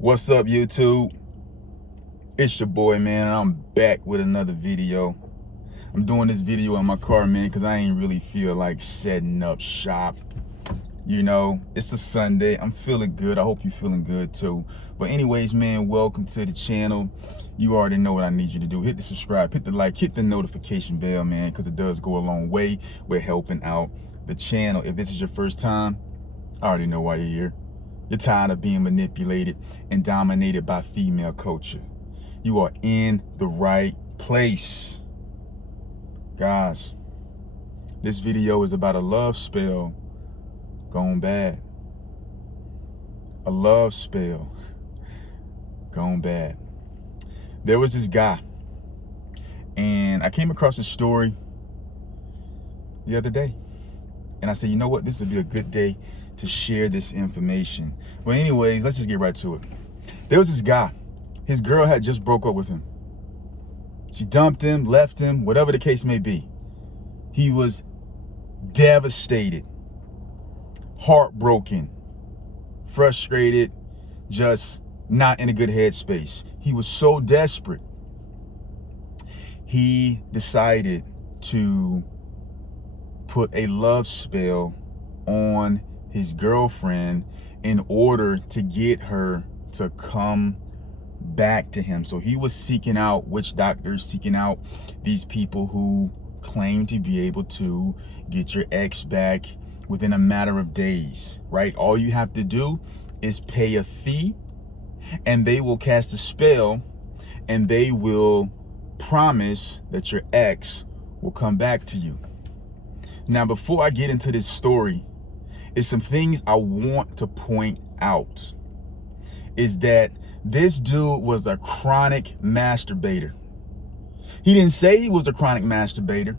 What's up, YouTube? It's your boy, man, and I'm back with another video. I'm doing this video in my car, man, because I ain't really feel like setting up shop. You know, it's a Sunday. I'm feeling good. I hope you're feeling good too. But anyways, man, welcome to the channel. You already know what I need you to do. Hit the subscribe, hit the like, hit the notification bell, man, because it does go a long way with helping out the channel. If this is your first time, I already know why you're here. You're tired of being manipulated and dominated by female culture. You are in the right place. Guys, this video is about a love spell gone bad. A love spell gone bad. There was this guy, and I came across his story the other day. And I said, you know what? This would be a good day to share this information. Well, anyways, let's just get right to it. There was this guy. His girl had just broke up with him. She dumped him, left him, whatever the case may be. He was devastated, heartbroken, frustrated, just not in a good headspace. He was so desperate. He decided to put a love spell on his girlfriend in order to get her to come back to him. So he was seeking out witch doctors, seeking out these people who claim to be able to get your ex back within a matter of days, right? All you have to do is pay a fee, and they will cast a spell, and they will promise that your ex will come back to you. Now, before I get into this story, is some things I want to point out. Is that this dude was a chronic masturbator. He didn't say he was a chronic masturbator.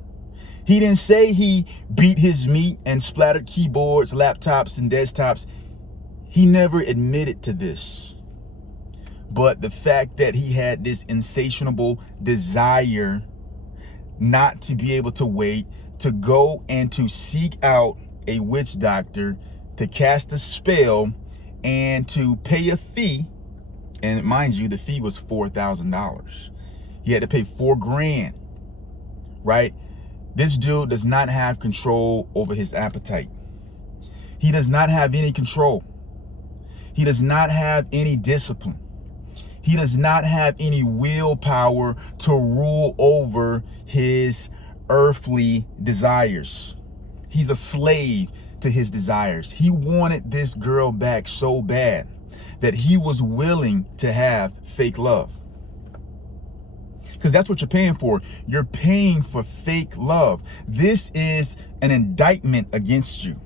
He didn't say he beat his meat and splattered keyboards, laptops, and desktops. He never admitted to this. But the fact that he had this insatiable desire not to be able to wait, to go and to seek out a witch doctor, to cast a spell, and to pay a fee. And mind you, the fee was $4,000. He had to pay $4 grand, right? This dude does not have control over his appetite. He does not have any control. He does not have any discipline. He does not have any willpower to rule over his earthly desires. He's a slave to his desires. He wanted this girl back so bad that he was willing to have fake love. Because that's what you're paying for. You're paying for fake love. This is an indictment against you.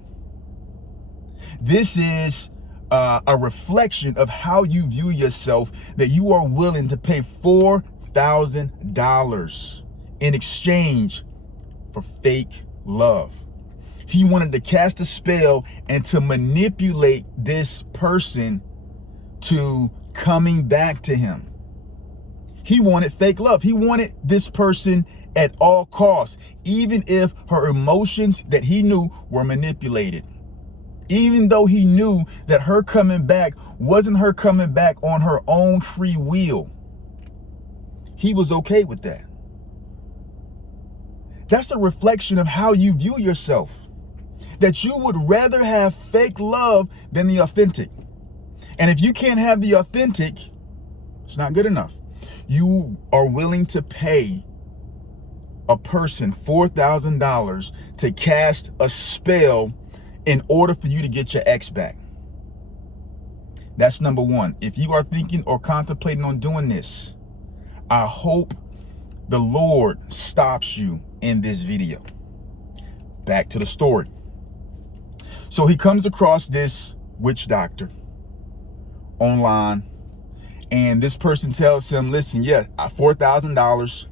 This is a reflection of how you view yourself, that you are willing to pay $4,000 in exchange for fake love. He wanted to cast a spell and to manipulate this person to coming back to him. He wanted fake love. He wanted this person at all costs, even if her emotions that he knew were manipulated. Even though he knew that her coming back wasn't her coming back on her own free will. He was okay with that. That's a reflection of how you view yourself. That you would rather have fake love than the authentic. And if you can't have the authentic, it's not good enough. You are willing to pay a person $4,000 to cast a spell in order for you to get your ex back. That's number one. If you are thinking or contemplating on doing this, I hope the Lord stops you in this video. Back to the story. So he comes across this witch doctor online, and this person tells him, listen, yeah, $4,000,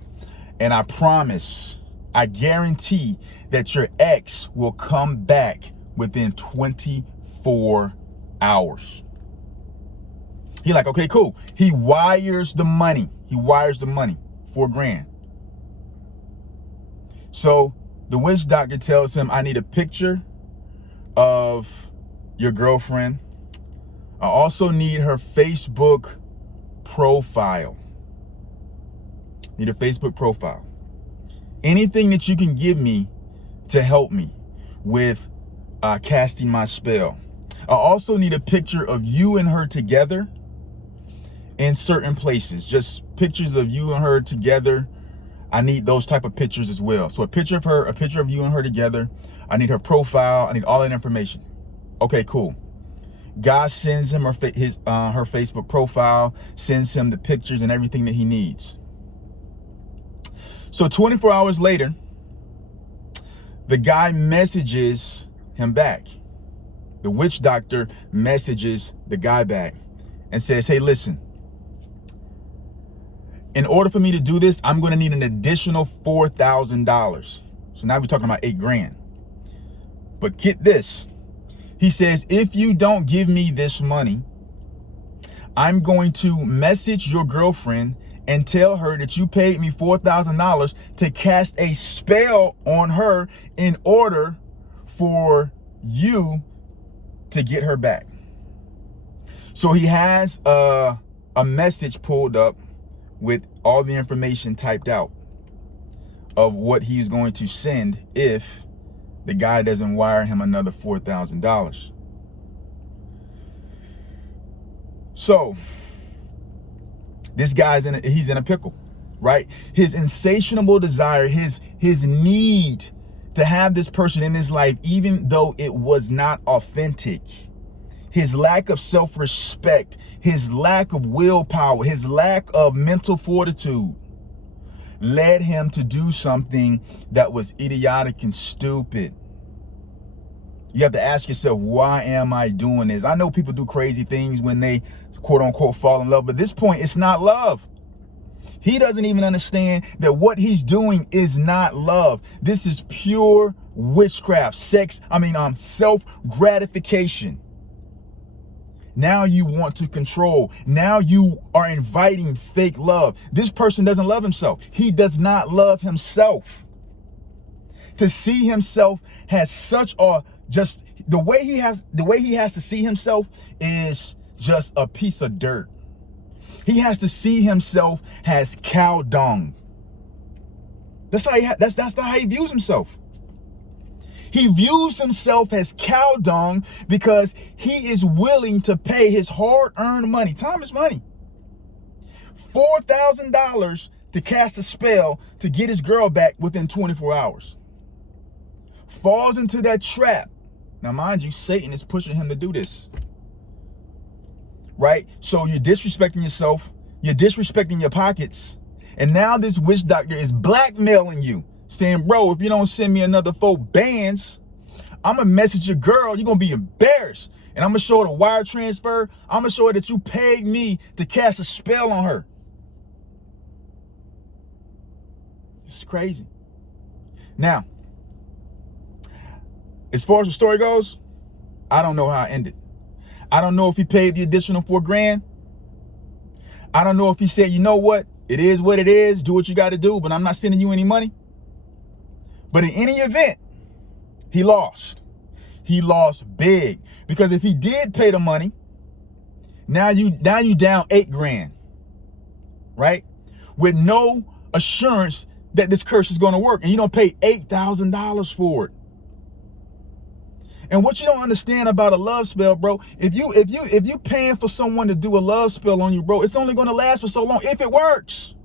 and I promise, I guarantee that your ex will come back within 24 hours. He like, okay, cool. He wires the money. $4 grand. So the witch doctor tells him, I need a picture of your girlfriend, I also need her Facebook profile. Need a Facebook profile. Anything that you can give me to help me with casting my spell. I also need a picture of you and her together in certain places. Just pictures of you and her together. I need those type of pictures as well. So a picture of her, a picture of you and her together. I need her profile. I need all that information. Okay, cool. God sends him her Facebook profile, sends him the pictures and everything that he needs. So 24 hours later, the guy messages him back. The witch doctor messages the guy back and says, hey, listen, in order for me to do this, I'm going to need an additional $4,000. So now we're talking about $8,000. But get this. He says, if you don't give me this money, I'm going to message your girlfriend and tell her that you paid me $4,000 to cast a spell on her in order for you to get her back. So he has a message pulled up with all the information typed out of what he's going to send if the guy doesn't wire him another $4,000. So this guy's he's in a pickle, right? His insatiable desire, his need to have this person in his life, even though it was not authentic, his lack of self-respect, his lack of willpower, his lack of mental fortitude led him to do something that was idiotic and stupid. You have to ask yourself, why am I doing this? I know people do crazy things when they quote unquote fall in love, but at this point, it's not love. He doesn't even understand that what he's doing is not love. This is pure witchcraft, self-gratification. Now you want to control. Now you are inviting fake love. This person doesn't love himself. He does not love himself. To see himself has such a, just the way he has to see himself is just a piece of dirt. He has to see himself as cow dung. That's how he views himself. He views himself as cow dung because he is willing to pay his hard-earned money. Time is money. $4,000 to cast a spell to get his girl back within 24 hours. Falls into that trap. Now, mind you, Satan is pushing him to do this. Right? So you're disrespecting yourself. You're disrespecting your pockets. And now this witch doctor is blackmailing you, saying, bro, if you don't send me another 4 bands, I'm going to message your girl. You're going to be embarrassed. And I'm going to show her the wire transfer. I'm going to show her that you paid me to cast a spell on her. This is crazy. Now, as far as the story goes, I don't know how it ended. I don't know if he paid the additional $4,000. I don't know if he said, you know what? It is what it is. Do what you got to do, but I'm not sending you any money. But in any event, he lost. He lost big, because if he did pay the money, now you down $8,000, right? With no assurance that this curse is going to work, and you don't pay $8,000 for it. And what you don't understand about a love spell, bro, if you paying for someone to do a love spell on you, bro, it's only going to last for so long if it works.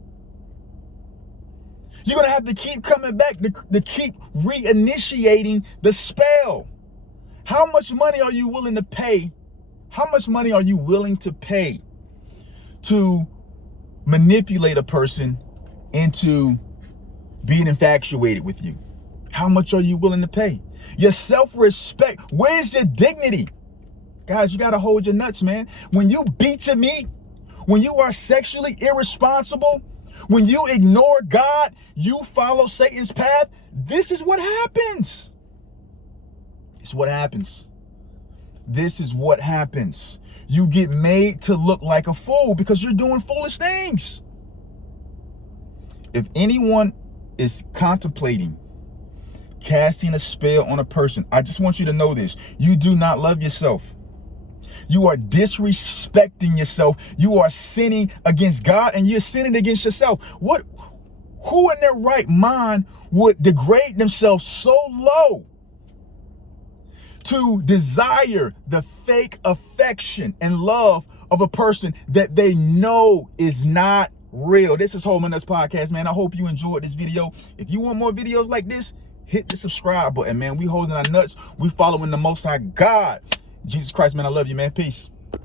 You're going to have to keep coming back to keep reinitiating the spell. How much money are you willing to pay? How much money are you willing to pay to manipulate a person into being infatuated with you? How much are you willing to pay? Your self-respect. Where's your dignity? Guys, you got to hold your nuts, man. When you beat your meat, when you are sexually irresponsible, when you ignore God, you follow Satan's path, this is what happens. It's what happens. This is what happens. You get made to look like a fool because you're doing foolish things. If anyone is contemplating casting a spell on a person, I just want you to know this. You do not love yourself. You are disrespecting yourself. You are sinning against God, and you're sinning against yourself. Who in their right mind would degrade themselves so low to desire the fake affection and love of a person that they know is not real? This is Holding My Nuts Podcast, man. I hope you enjoyed this video. If you want more videos like this, hit the subscribe button, man. We holding our nuts. We following the Most High God. Jesus Christ, man. I love you, man. Peace.